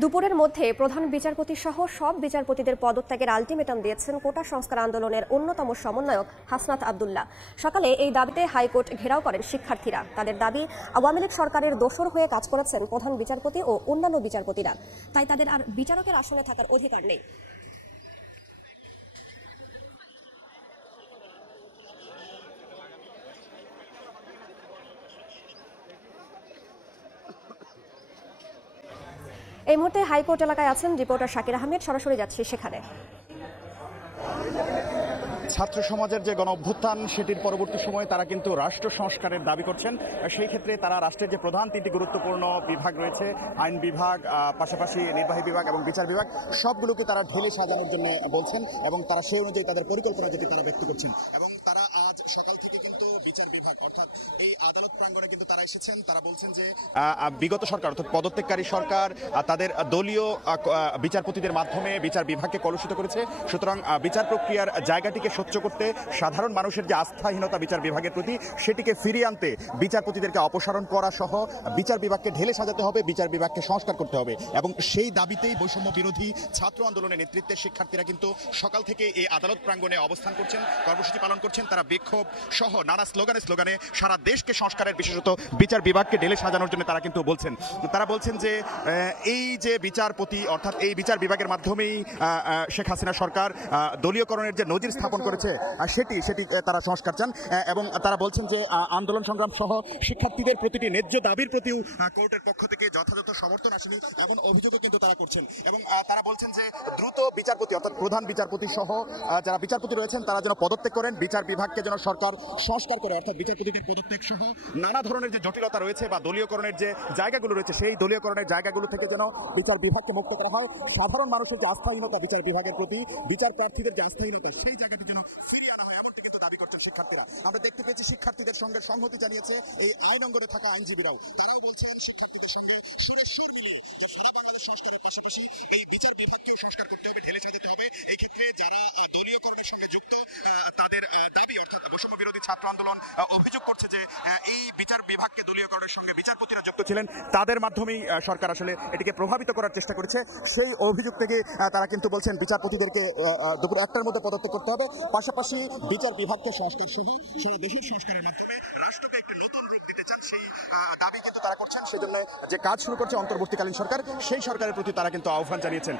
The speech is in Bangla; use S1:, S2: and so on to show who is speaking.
S1: দুপুরের মধ্যে প্রধান বিচারপতি সহ সব বিচারপতিদের পদত্যাগের আলটিমেটাম দিয়েছেন কোটা সংস্কার আন্দোলনের অন্যতম সমন্বয়ক হাসনাত আবদুল্লাহ। সকালে এই দাবিতে হাইকোর্ট ঘেরাও করেন শিক্ষার্থীরা। তাদের দাবি, আওয়ামী লীগ সরকারের দোষর হয়ে কাজ করেছেন প্রধান বিচারপতি ও অন্যান্য বিচারপতিরা। তাই তাদের আর বিচারকের আসনে থাকার অধিকার নেই। এই মুহূর্তে হাইকোর্ট এলাকায় আছেন রিপোর্টার শাকির আহমেদ। সরাসরি যাচ্ছি সেখানে।
S2: ছাত্র সমাজের যে গণ অভ্যুত্থান সেটির পরবর্তী সময়ে তারা কিন্তু রাষ্ট্র সংস্কারের দাবি করছেন। সেই ক্ষেত্রে তারা রাষ্ট্রের যে প্রধান তিনটি গুরুত্বপূর্ণ বিভাগ রয়েছে, আইন বিভাগ পাশাপাশি নির্বাহী বিভাগ এবং বিচার বিভাগ, সবগুলোকে তারা ঢেলে সাজানোর জন্য বলছেন এবং তারা সেই অনুযায়ী তাদের পরিকল্পনা যেটি তারা ব্যক্ত করছেন। এবং তারা আজ সকাল থেকে কিন্তু বিচার বিভাগ, অর্থাৎ এই আদালত প্রাঙ্গণে কিন্তু তারা এসেছেন। তারা বলছেন যে বিগত সরকার, অর্থাৎ পদত্যাগকারী সরকার তাদের দলীয় বিচারপতিদের মাধ্যমে বিচার বিভাগকে কলুষিত করেছে। সুতরাং বিচার প্রক্রিয়ার জায়গাটিকে স্বচ্ছ করতে সাধারণ মানুষের যে আস্থাহীনতা বিচার বিভাগের প্রতি, সেটিকে ফিরিয়ে আনতে বিচারপতিদেরকে অপসারণ করা সহ, বিচার বিভাগকে ঢেলে সাজাতে হবে, বিচার বিভাগকে সংস্কার করতে হবে। এবং সেই দাবিতেই বৈষম্য বিরোধী ছাত্র আন্দোলনের নেতৃত্বে শিক্ষার্থীরা কিন্তু সকাল থেকে এই আদালত প্রাঙ্গণে অবস্থান করছেন, কর্মসূচি পালন করছেন। তারা বিক্ষোভ সহ নানা স্লোগানে স্লোগানে সারা দেশকে সংস্কারের বিশেষত বিচার বিভাগকে ঢেলে সাজানোর জন্য তারা কিন্তু বলছেন। তারা বলছেন যে এই যে বিচারপতি, অর্থাৎ এই বিচার বিভাগের মাধ্যমেই শেখ হাসিনা সরকার দলীয়করণের যে নজির স্থাপন করেছে সেটি সেটি তারা সংস্কার চান এবং তারা বলছেন যে আন্দোলন সংগ্রাম সহ শিক্ষার্থীদের প্রতিটি ন্যায্য দাবির প্রতিও কোর্টের পক্ষ থেকে যথাযথ সমর্থন আসেনি, এমন অভিযোগও কিন্তু তারা করছেন। এবং তারা বলছেন যে, দ্রুত বিচারপতি, অর্থাৎ প্রধান বিচারপতি সহ যারা বিচারপতি রয়েছেন, তারা যেন পদত্যাগ করেন, বিচার বিভাগকে যেন সরকার সংস্কার করে অর্থাৎ বিচারপতিদের পদত্যাগ সহ নানা ধরনের যে জটিলতা রয়েছে বা দলীয়করণের যে জায়গাগুলো রয়েছে সেই দলীয়করণের জায়গাগুলো থেকে যেন বিচার বিভাগকে মুক্ত করা হয়। সাধারণ মানুষের যে আস্থাহীনতা বিচার বিভাগের প্রতি বিচার প্রার্থীদের যে আস্থাহীনতা সেই জায়গাটি যেন শিক্ষার্থীরা। আমরা দেখতে পেয়েছি শিক্ষার্থীদের সঙ্গে সংহতি জানিয়েছে এই আইন অঙ্গনে থাকা আইনজীবীরাও। তারাও বলছেন শিক্ষার্থীদের সঙ্গে সুরের সুর মিলিয়ে যে সারা বাংলাদেশ সংস্কারের পাশাপাশি এই বিচার বিভাগকেও সংস্কার করতে হবে ঢেলে সাজাতে হবে। এই ক্ষেত্রে যারা আহ, দলীয় কর্মের সঙ্গে যুক্ত তাদের দাবি, অর্থাৎ বৈষম্য বিরোধী ছাত্র আন্দোলন অভিযোগ করছে যে এই বিচার বিভাগকে দলীয়করণের সঙ্গে বিচারপতিরা যুক্ত ছিলেন। তাদের মাধ্যমেই সরকার আসলে এটিকে প্রভাবিত করার চেষ্টা করেছে। সেই অভিযোগ থেকে তারা কিন্তু বলছেন বিচারপতিদেরকে দুপুর একটার মধ্যে পদত্যাগ করতে হবে। পাশাপাশি বিচার বিভাগকে সংস্কার সহ সারা দেশের সংস্কারের মাধ্যমে রাষ্ট্রকে একটি নতুন রূপ দিতে চান, সেই দাবি কিন্তু তারা করছেন। সেজন্য যে কাজ শুরু করছে অন্তর্বর্তীকালীন সরকার, সেই সরকারের প্রতি তারা কিন্তু আহ্বান জানিয়েছেন।